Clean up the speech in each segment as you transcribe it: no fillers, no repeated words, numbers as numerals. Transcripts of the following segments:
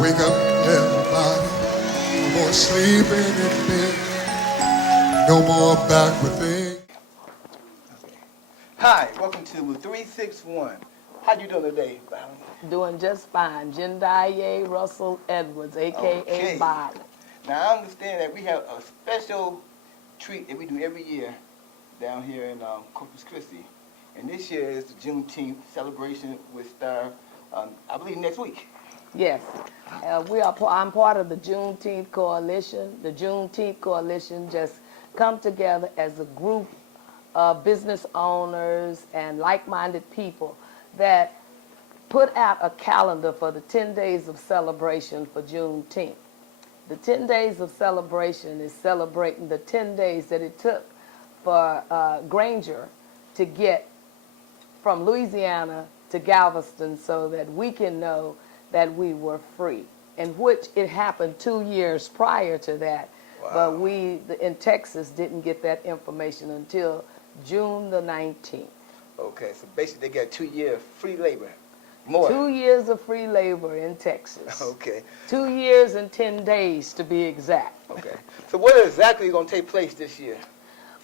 Wake up, everybody. No more sleeping in bed. No more backward thing. Hi, welcome to 361. How you doing today, Valerie? Doing just fine. Jendaye Russell Edwards, a.k.a. Okay. Bob. Now, I understand that we have a special treat that we do every year down here in Corpus Christi. And this year is the Juneteenth celebration with start, I believe, next week. Yes. I'm part of the Juneteenth Coalition. The Juneteenth Coalition just come together as a group of business owners and like-minded people that put out a calendar for the 10 days of celebration for Juneteenth. The 10 days of celebration is celebrating the 10 days that it took for Granger to get from Louisiana to Galveston so that we can know that we were free, in which it happened 2 years prior to that. Wow. But we in Texas didn't get that information until June the 19th. Okay, so basically they got 2 years free labor. More. 2 years of free labor in Texas. Okay. 2 years and 10 days to be exact. Okay. So what exactly is going to take place this year?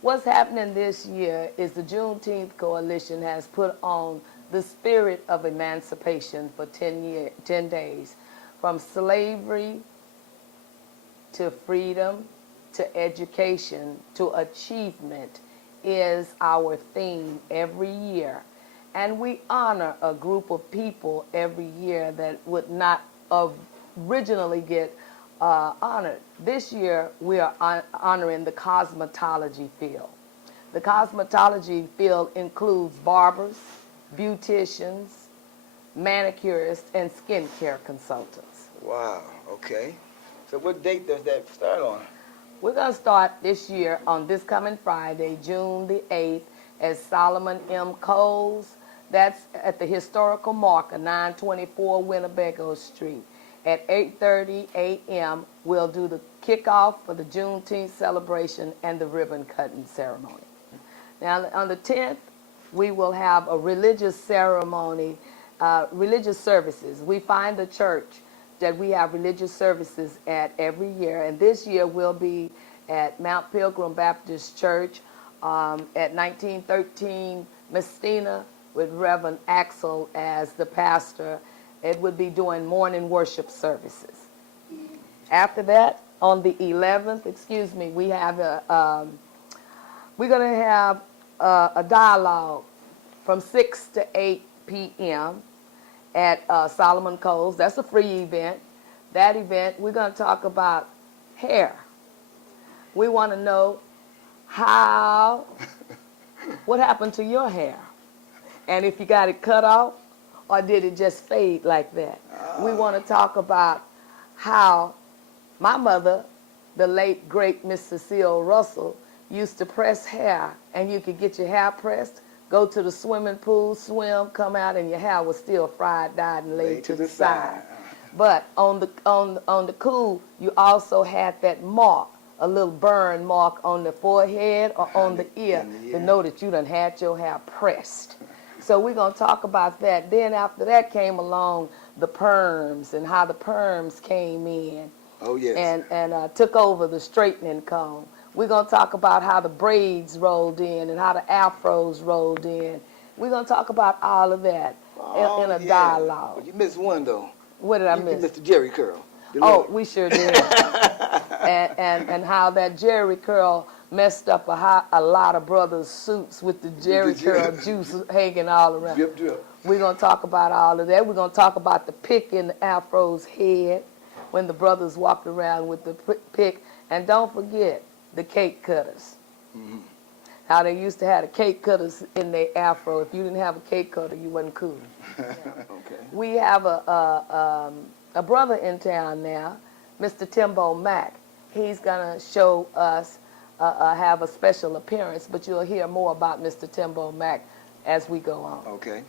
What's happening this year is the Juneteenth Coalition has put on the spirit of emancipation for 10 days, from slavery to freedom to education to achievement is our theme every year. And we honor a group of people every year that would not originally get honored. This year we are honoring the cosmetology field. The cosmetology field includes barbers, beauticians, manicurists, and skincare consultants. Wow, okay. So what date does that start on? We're going to start this year on this coming Friday, June the 8th, at Solomon M. Coles. That's at the historical marker, 924 Winnebago Street. At 8:30 a.m., we'll do the kickoff for the Juneteenth celebration and the ribbon cutting ceremony. Now, on the 10th, we will have a religious ceremony, religious services. We find the church that we have religious services at every year, and this year we'll be at Mount Pilgrim Baptist Church at 1913 Mestina with Reverend Axel as the pastor. It would be doing morning worship services. After that, on the 11th, we have we're going to have a dialogue from 6 to 8 p.m. at Solomon Coles. That's a free event. That event, we're going to talk about hair. We want to know what happened to your hair? And if you got it cut off, or did it just fade like that? We want to talk about how my mother, the late, great Miss Cecile Russell, used to press hair, and you could get your hair pressed, go to the swimming pool, swim, come out, and your hair was still fried, dyed, and laid to the side. But on the cool, you also had that mark, a little burn mark on the forehead or on the ear to know that you done had your hair pressed. So we're going to talk about that. Then after that came along the perms and how the perms came in. Oh, yes. And took over the straightening comb. We're going to talk about how the braids rolled in and how the afros rolled in. We're going to talk about all of that in a dialogue. But you missed one, though. What did I miss? You missed the Jerry curl. We sure did. and how that Jerry curl messed up a lot of brothers' suits with the Jerry curl juice hanging all around. Drip, drip. We're going to talk about all of that. We're going to talk about the pick in the afro's head when the brothers walked around with the pick. And don't forget the cake cutters. Mm-hmm. How they used to have the cake cutters in their afro. If you didn't have a cake cutter, you wasn't cool. Okay. We have a brother in town now, Mr. Timbo Mack. He's going to show us, have a special appearance, but you'll hear more about Mr. Timbo Mack as we go on. Okay.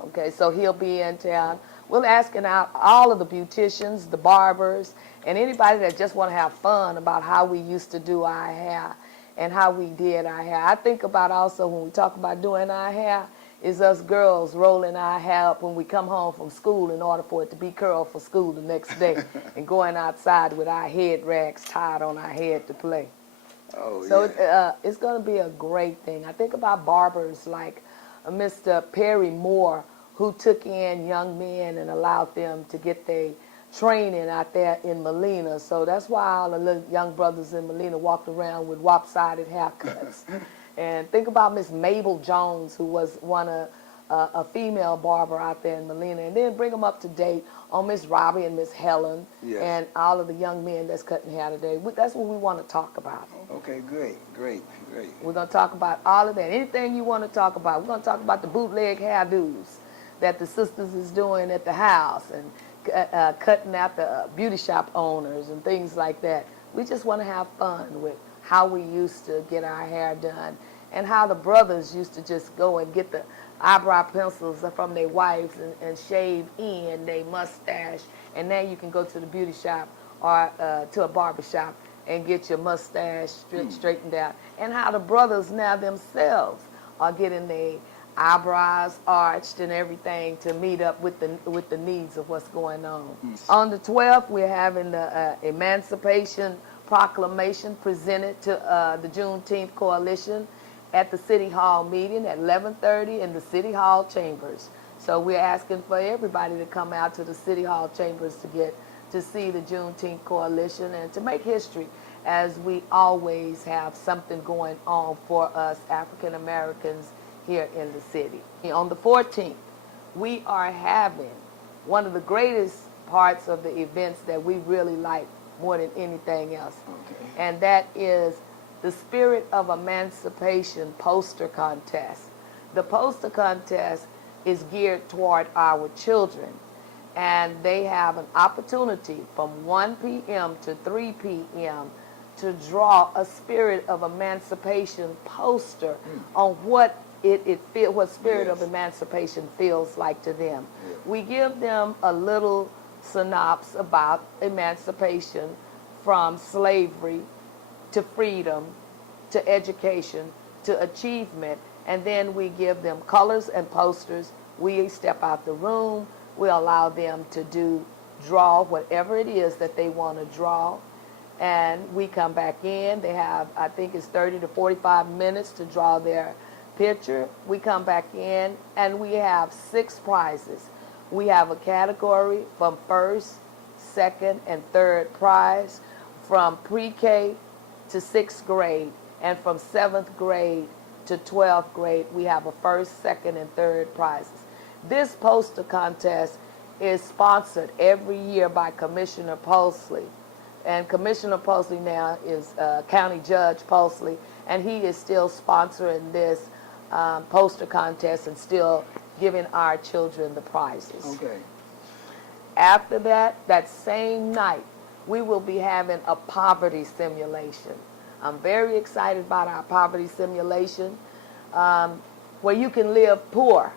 Okay, so he'll be in town. We're asking out all of the beauticians, the barbers, and anybody that just want to have fun about how we used to do our hair and how we did our hair. I think about also when we talk about doing our hair, is us girls rolling our hair up when we come home from school in order for it to be curled for school the next day and going outside with our head rags tied on our head to play. Oh, So yeah. it's going to be a great thing. I think about barbers like Mr. Perry Moore, who took in young men and allowed them to get their training out there in Molina. So that's why all the little young brothers in Molina walked around with lopsided haircuts. And think about Miss Mabel Jones, who was a female barber out there in Molina. And then bring them up to date on Miss Robbie and Miss Helen, Yes. and all of the young men that's cutting hair today. That's what we want to talk about. Okay, great. We're going to talk about all of that. Anything you want to talk about. We're going to talk about the bootleg hairdos that the sisters is doing at the house, and cutting out the beauty shop owners and things like that. We just want to have fun with how we used to get our hair done, and how the brothers used to just go and get the eyebrow pencils from their wives and shave in their mustache. And now you can go to the beauty shop or to a barber shop and get your mustache straightened out. And how the brothers now themselves are getting their eyebrows arched and everything to meet up with the needs of what's going on. On the 12th, we're having the Emancipation Proclamation presented to the Juneteenth Coalition at the City Hall meeting at 11:30 in the City Hall chambers. So we're asking for everybody to come out to the City Hall chambers to see the Juneteenth Coalition and to make history, as we always have something going on for us African Americans here in the city. On the 14th, we are having one of the greatest parts of the events that we really like more than anything else. Okay. And that is the Spirit of Emancipation poster contest. The poster contest is geared toward our children, and they have an opportunity from 1 p.m. to 3 p.m. to draw a Spirit of Emancipation poster on what what Spirit of Emancipation feels like to them. Yeah. We give them a little synopsis about emancipation from slavery to freedom, to education, to achievement, and then we give them colors and posters. We step out the room, we allow them to draw whatever it is that they want to draw, and we come back in. They have, I think it's 30 to 45 minutes to draw their picture. We come back in, and we have 6 prizes. We have a category from first, second, and third prize, from pre-K to 6th grade, and from 7th grade to 12th grade, we have a first, second, and third prizes. This poster contest is sponsored every year by Commissioner Pulsley. And Commissioner Pulsley now is County Judge Pulsley, and he is still sponsoring this poster contest and still giving our children the prizes. Okay. After that same night, we will be having a poverty simulation. I'm very excited about our poverty simulation, where you can live poor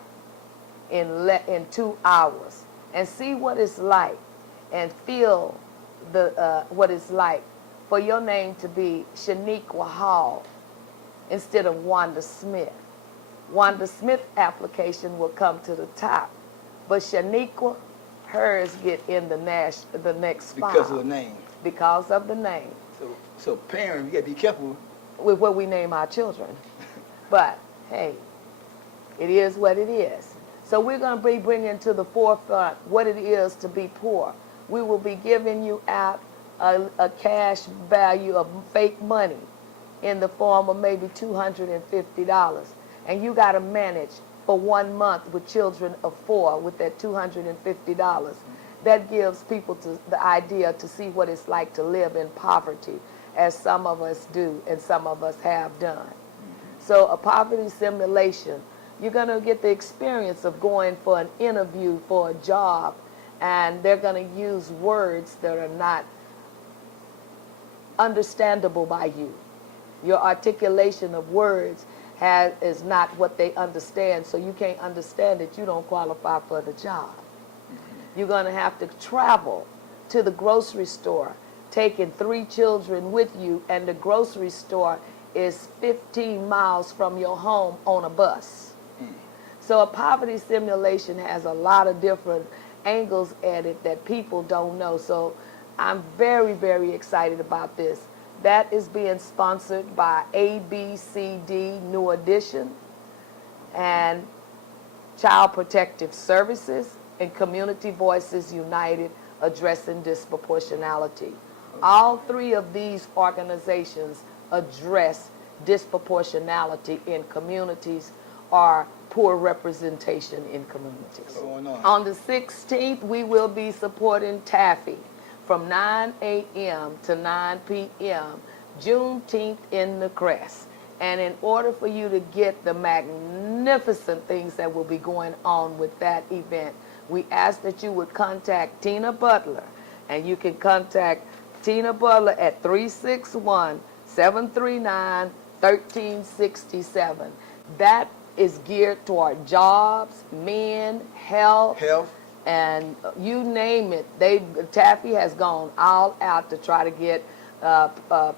in 2 hours and see what it's like and feel what it's like for your name to be Shaniqua Hall instead of Wanda Smith. Wanda Smith application will come to the top, but Shaniqua, hers get in the next spot. Because of the name. Because of the name. So parents, you got to be careful with what we name our children. But, hey, it is what it is. So we're going to be bringing to the forefront what it is to be poor. We will be giving you out a cash value of fake money in the form of maybe $250. And you got to manage for 1 month with children of 4 with that $250. That gives people the idea to see what it's like to live in poverty, as some of us do and some of us have done. So a poverty simulation, you're going to get the experience of going for an interview for a job, and they're going to use words that are not understandable by you. Your articulation of words is not what they understand, so you can't understand it. You don't qualify for the job. You're going to have to travel to the grocery store, taking 3 children with you, and the grocery store is 15 miles from your home on a bus. So a poverty simulation has a lot of different angles at it that people don't know. So I'm very, very excited about this. That is being sponsored by ABCD New Edition and Child Protective Services and Community Voices United addressing disproportionality. All three of these organizations address disproportionality in communities or poor representation in communities. On the 16th, we will be supporting Taffy from 9 a.m. to 9 p.m., Juneteenth in the Crest. And in order for you to get the magnificent things that will be going on with that event, we ask that you would contact Tina Butler. And you can contact Tina Butler at 361-739-1367. That is geared toward jobs, men, health, and you name it. Taffy has gone all out to try to get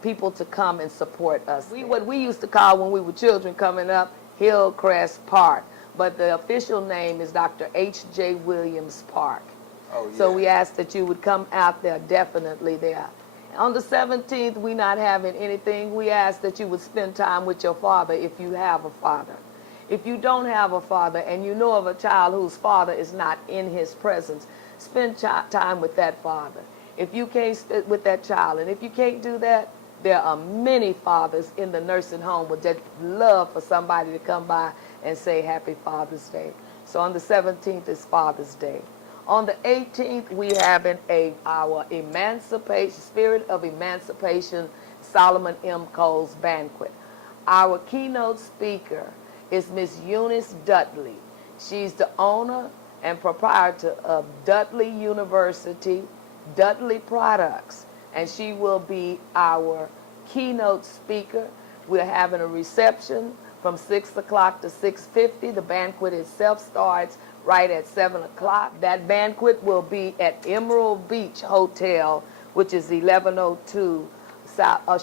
people to come and support us. What we used to call when we were children coming up, Hillcrest Park, but the official name is Dr. H.J. Williams Park. Oh, yeah. So we ask that you would come out there, definitely there. On the 17th, we're not having anything. We ask that you would spend time with your father if you have a father. If you don't have a father and you know of a child whose father is not in his presence, spend time with that father. If you can't with that child, and if you can't do that, there are many fathers in the nursing home that love for somebody to come by and say Happy Father's Day. So on the 17th is Father's Day. On the 18th, we have our Emancipation, Spirit of Emancipation Solomon M. Coles Banquet. Our keynote speaker is Miss Eunice Dudley. She's the owner and proprietor of Dudley University, Dudley Products, and she will be our keynote speaker. We're having a reception from 6 o'clock to 6:50. The banquet itself starts right at 7 o'clock. That banquet will be at Emerald Beach Hotel, which is 1102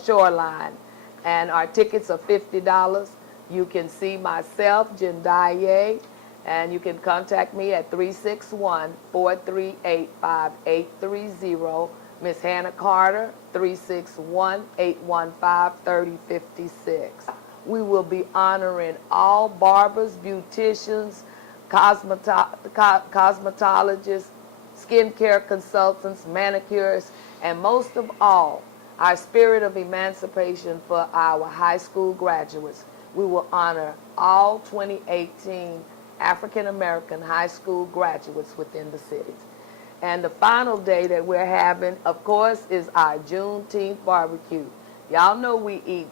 Shoreline, and our tickets are $50. You can see myself, Jendaye, and you can contact me at 361-438-5830. Miss Hannah Carter, 361-815-3056. We will be honoring all barbers, beauticians, cosmetologists, skincare consultants, manicurists, and most of all, our Spirit of Emancipation for our high school graduates. We will honor all 2018 African American high school graduates within the city. And the final day that we're having, of course, is our Juneteenth barbecue. Y'all know we eat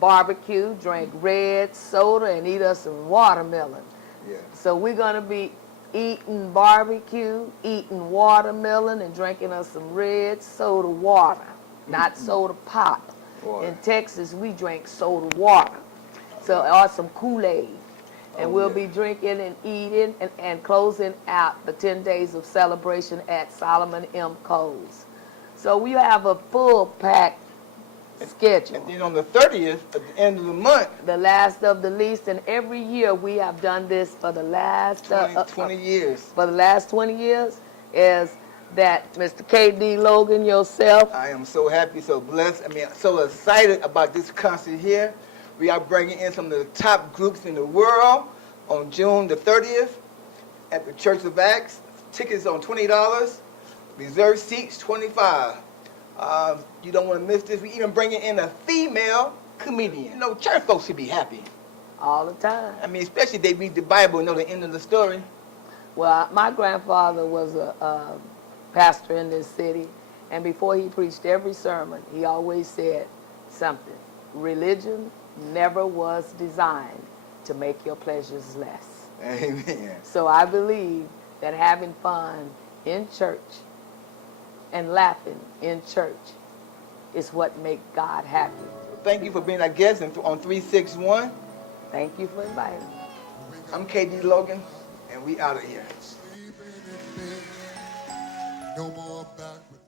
barbecue, drink red soda, and eat us some watermelon. Yeah. So we're going to be eating barbecue, eating watermelon, and drinking us some red soda water, not soda pop. Water. In Texas, we drink soda water. So, or some Kool-Aid. And we'll be drinking and eating and closing out the 10 days of celebration at Solomon M. Coles. So we have a full-packed schedule. And then on the 30th, at the end of the month, the last of the least, and every year we have done this for the last 20 years. For the last 20 years, is that Mr. K.D. Logan, yourself. I am so happy, so blessed. So excited about this concert here. We are bringing in some of the top groups in the world on June the 30th at the Church of Acts. Tickets on $20, reserved seats $25. You don't want to miss this. We even bringing in a female comedian. You know, church folks should be happy. All the time. Especially if they read the Bible and know the end of the story. Well, my grandfather was a pastor in this city, and before he preached every sermon, he always said something. Religion never was designed to make your pleasures less. Amen. So I believe that having fun in church and laughing in church is what makes God happy. Thank you for being our guest on 361. Thank you for inviting me. I'm K.D. Logan, and we out of here. Sleeping in bed, no more background.